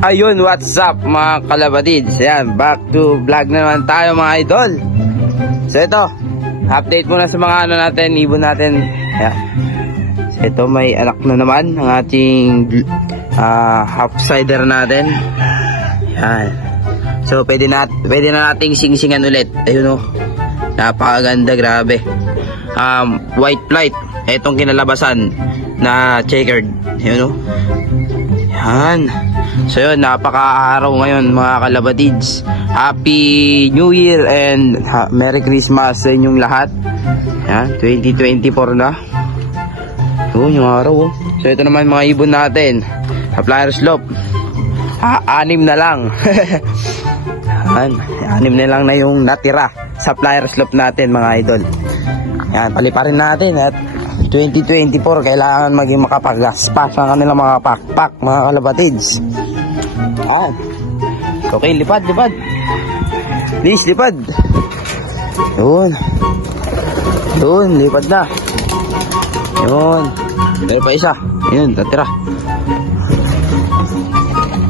Ayun, what's up mga kalabatids? Ayan, back to vlog na naman tayo mga idol. So ito, update muna sa mga ano natin, ibon natin. Ayan. So ito, may anak na naman ang ating half sider natin. Ayan. So pwede na nating sing-singan ulit. Ayun o, napakaganda, grabe. White flight, etong kinalabasan na checkered. Ayun o. Ayan. So yun, napaka-araw ngayon mga kalabatids. Happy New Year and Merry Christmas sa inyong lahat. Ayan, 2024 na. Yun, yung araw oh. So ito naman mga ibon natin sa Flyers Loft. 6 na lang. Ayan, 6 na lang na yung natira sa Flyers Loft natin mga idol. Ayan, paliparin natin at 2024 kailangan maging makapagaspas ang kanilang mga pakpak mga kalabatids. Ayan. Okay, lipad. Please, lipad. Yun. Lipad na. Yun. Pero pa isa. Yun, tatira.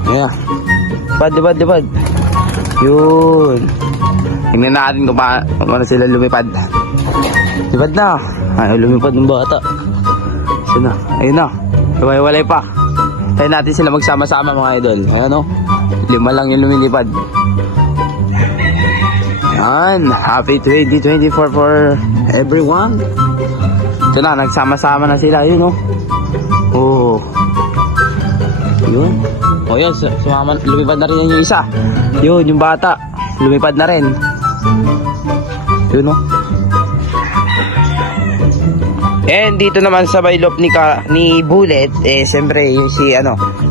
Ayan. Lipad. Yun. Tingnan natin kung paano sila lumipad. Lipad na. Ay, lumipad ng bata. So na. Ayun na. Walay pa. Tayo natin sila magsama-sama mga idol. Ayan o. 5 lang yung lumilipad. Ayan. Happy 2024 for everyone. So na. Nagsama-sama na sila. Ayun o. Oh. Yun. O yun. Sumama. Lumipad na rin yung isa. Yun. Yung bata. Lumipad na rin. Yun o. And dito naman sa baylop ni Bullet, siyempre yung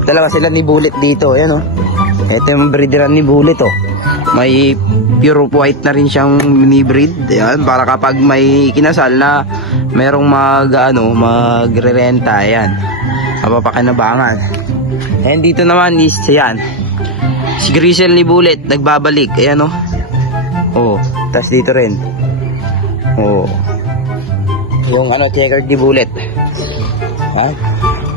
dalawa sila ni Bullet dito, ayan oh. Ito yung breederan ni Bullet oh. May pure white na rin siyang mini-breed, ayan, para kapag may kinasal na merong magre-renta, ayan. Mapapakinabangan. And dito naman is, ayan, si Grisel ni Bullet, nagbabalik, ayan oh. Oh, tas dito rin. Oh. Yung checkered di Bullet. Ha?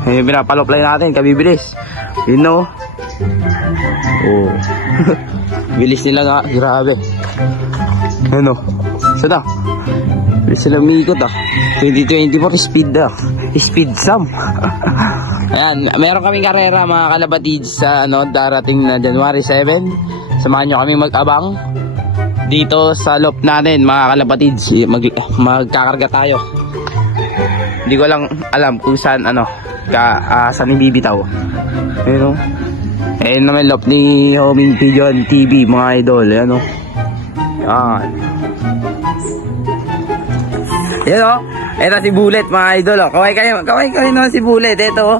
Yung pinapaloplay natin, kabibilis. Yun no. Oh. Bilis nila nga, grabe. Ano? Sada. Bilis sila umikot 2024 speed Speed sum. Ayan, meron kaming karera mga kalabatids sa darating na January 7. Samahan nyo kami mag-abang dito sa loft natin mga kalabatids. Magkakarga tayo. Hindi ko lang alam kung saan saan ibibitaw. Ayun o. Ayun naman loft ni Homing Pigeon TV mga idol. Ayan o. Yan. Ayan o. Ito si Bullet mga idol o. Kaway kayo naman si Bullet. Ito o.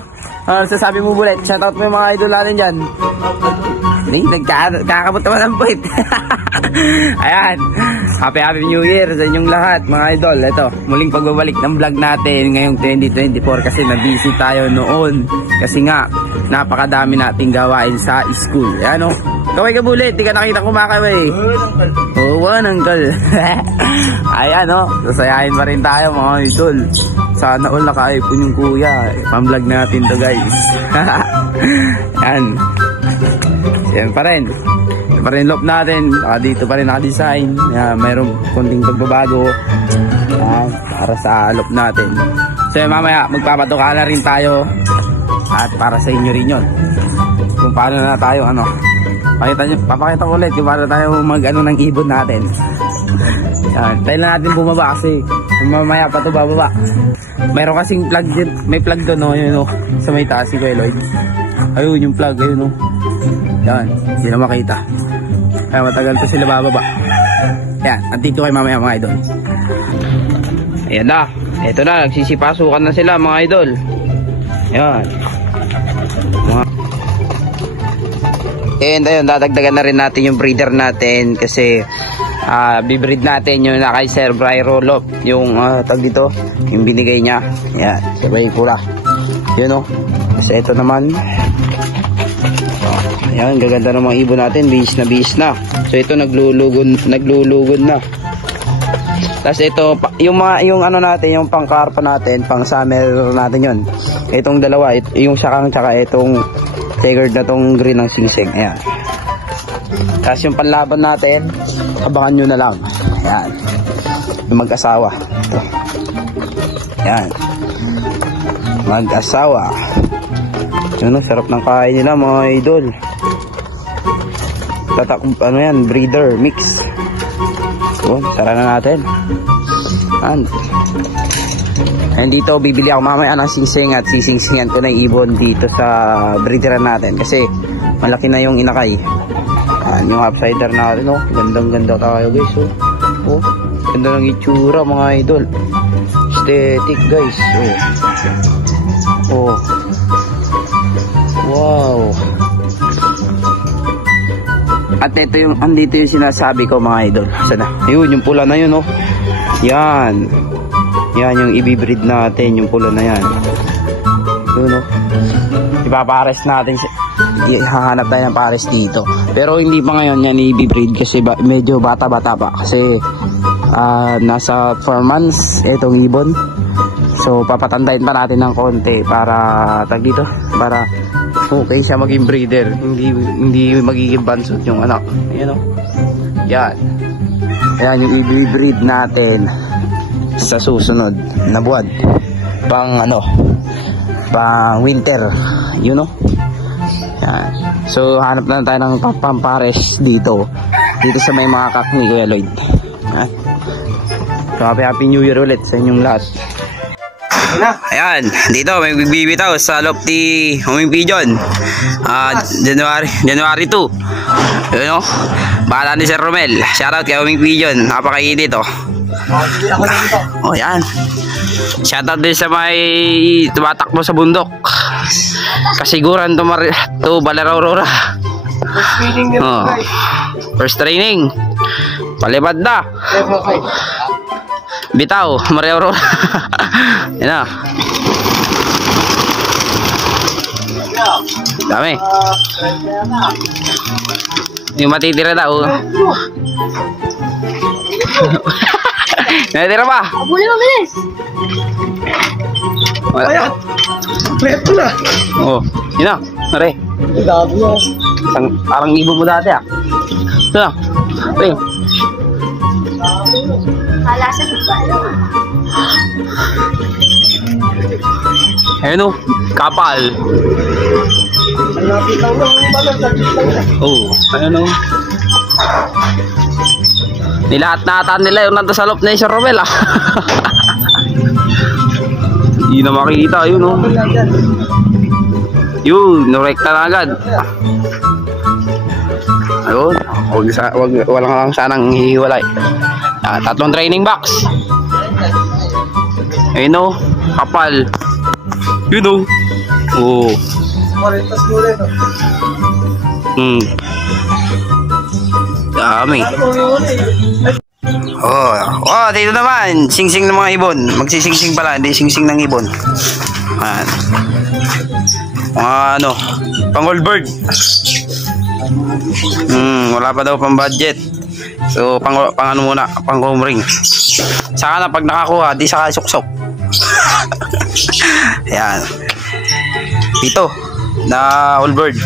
Sasabi mo Bullet. Shoutout mo yung mga idol natin dyan. Nagkakabot naman ang puwit. Ayan. Happy New Year sa inyong lahat mga idol. Ito, muling pagbabalik ng vlog natin ngayong 2024 kasi na-busy tayo noon. Kasi nga, napakadami nating gawain sa school. Ayan o. Kaway ka Bullet, di ka nakita kumakaway. Oo, uncle. Ayan o. Sasayahin pa rin tayo mga idol. Sana all naka-iPhone yung kuya. Pang-vlog natin to guys. Ayan. Yan pa rin. Yan pa rin loop natin. Dito pa rin naka-design. Mayroong konting pagbabago para sa loop natin. So mamaya magpapatuka na rin tayo. At para sa inyo rin yun. Kung paano na tayo papakita ko ulit kung paano tayo ng ibon natin. Yan. Tayo na natin bumaba kasi mamaya pa ito bababa. Mayroon kasing plug din. May plug doon yun sa may taas si Kuya Lloyd. Ayun yung plug. Ayun yan, hindi na makita. Kaya matagal to sila bababa. Yan, andito kayo mamaya mga idol. Ayan na. Ito na, nagsisipasukan na sila mga idol. Yan. And ayun, dadagdagan na rin natin yung breeder natin. Kasi bibreed natin yung kay Sir Bryro Lop. Yung tag dito, yung binigay niya. Yan, sabay pula. Yun o. Kasi ito naman. Ayan, gaganda ng mga ibon natin. Bihis na. So ito naglulugon na. Tapos ito yung natin, yung pangkarpa natin, pang summer natin 'yon. Itong dalawa, yung sakang tsaka itong Checkered na tong green ng singsing. Ayan. Tapos yung panlaban natin, abangan nyo na lang. Ayan. Yung mag-asawa. Ito. Ayan. Mag-asawa. Yun, sarap ng kain nila mga idol. Ano yan, breeder mix. So, tara na natin. And dito bibili ako mamaya ng singsing at sisingsingan ko na yung ibon dito sa breederan natin kasi malaki na yung inakay. Yung upsider natin, oh. Gandang ganda tayo guys, oh. Oh, ganda ng itsura mga idol. Aesthetic guys, oh. Oh. Wow. At ito yung, andito yung sinasabi ko mga idol. Sana? Ayun, yung pula na yun, oh. Yan. Yan yung ibibreed natin, yung pula na yan. Yun, oh. Ipapares natin. Hahanap tayo ng pares dito. Pero hindi pa ngayon yan ibibreed kasi medyo bata-bata pa. Kasi nasa 4 months itong ibon. So papatandayin pa natin ng konti para dito, para okay siya maging breeder, hindi magiging bansot yung anak. Ayan, o. Yan. Ayan yung i-breed natin sa susunod na buwan. Pang winter. You know? Yan. So hanap na tayo ng pampares dito sa may mga kak ni Kuya Lloyd. Yan. So happy New Year ulit sa inyong lahat. Ayan, dito may bibitaw sa Lofty Homing Pigeon. January 2. You know? Bahala ni Sir Romel. Shoutout kay Homing Pigeon. Napakainit, oh. Oh, yan. Shoutout din sa may tumatakbo sa bundok. Kasiguran to Balera Aurora. Oh. First training. Palibad na. Bitaw, Maria Aurora. Yan na. Dami. Yung matitira daw. Natitira pa. Abuli mabilis. Wala. Kompleto na. Oo. Yun na. Mare. Parang ibo mo dati, ah. Ito na. Mare. Alasan ba? Ayun, oh. Kapal. Oh. Ayun, oh. Nilahat-natan nila yung nandun sa loob na yung Sir Romel, ah. Hindi na makikita, yun, oh. Yun, norekta na agad. Ayun, walang lang sanang hihiwalay. 3 training box. Ayun, oh, kapal. Yun, oh. Oh. Dami. Oh, dito naman, singsing ng mga ibon. Magsisingsing pala, hindi singsing ng ibon. Ayan. Pang old bird. Wala pa daw pang budget. So, pang ano muna, pang home ring. Saka na pag nakakuha, di saka suksok. Ayan. Dito, na old bird.